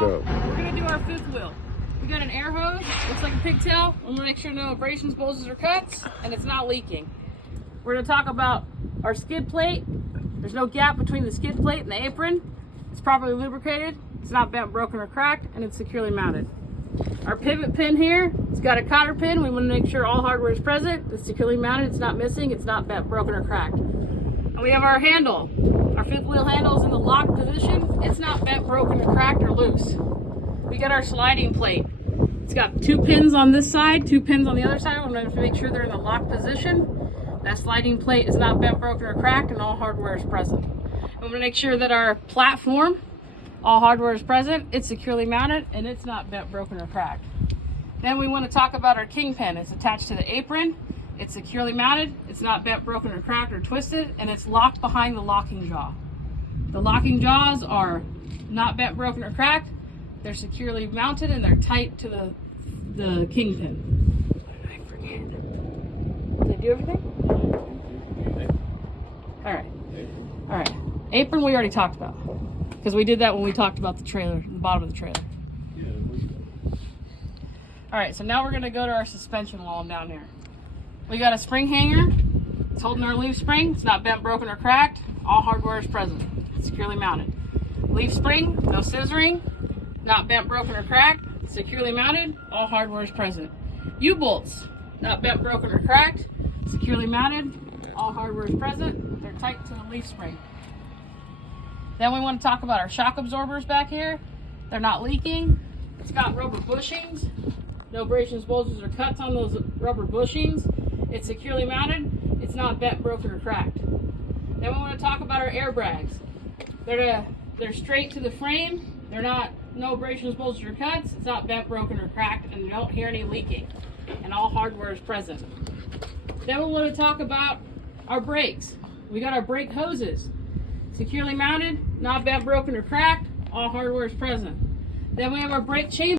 go. We're gonna do our fifth wheel. We got an air hose, looks like a pigtail. I'm gonna make sure no abrasions, bulges, or cuts, and it's not leaking. We're gonna talk about our skid plate. There's no gap between the skid plate and the apron. It's properly lubricated. It's not bent, broken, or cracked, and it's securely mounted. Our pivot pin here, it's got a cotter pin. We want to make sure all hardware is present. It's securely mounted. It's not missing. It's not bent, broken, or cracked. And we have our handle. Our fifth wheel handle is in the lock position. It's not bent, broken, or cracked, or loose. We got our sliding plate. It's got 2 pins on this side, 2 pins on the other side. We're going to make sure they're in the lock position. That sliding plate is not bent, broken, or cracked, and all hardware is present. And we're going to make sure that our platform, all hardware is present, it's securely mounted, and it's not bent, broken, or cracked. Then we want to talk about our kingpin. It's attached to the apron. It's securely mounted. It's not bent, broken, or cracked, or twisted, and it's locked behind the locking jaw. The locking jaws are not bent, broken, or cracked. They're securely mounted, and they're tight to the kingpin. What did I forget? Did I do everything? All right. Apron we already talked about, because we did that when we talked about the trailer, the bottom of the trailer. All right, so now we're gonna go to our suspension while I'm down here. We got a spring hanger. It's holding our leaf spring. It's not bent, broken, or cracked. All hardware is present. It's securely mounted. Leaf spring, no scissoring, not bent, broken, or cracked. Securely mounted. All hardware is present. U-bolts, not bent, broken, or cracked. Securely mounted. All hardware is present. They're tight to the leaf spring. Then we want to talk about our shock absorbers back here. They're not leaking. It's got rubber bushings. No abrasions, bulges, or cuts on those rubber bushings. It's securely mounted. It's not bent, broken, or cracked. Then we want to talk about our airbags. They're straight to the frame. They're not, no abrasions, bulges, or cuts. It's not bent, broken, or cracked, and you don't hear any leaking. And all hardware is present. Then we want to talk about our brakes. We got our brake hoses. Securely mounted, not bent, broken, or cracked. All hardware is present. Then we have our brake chamber.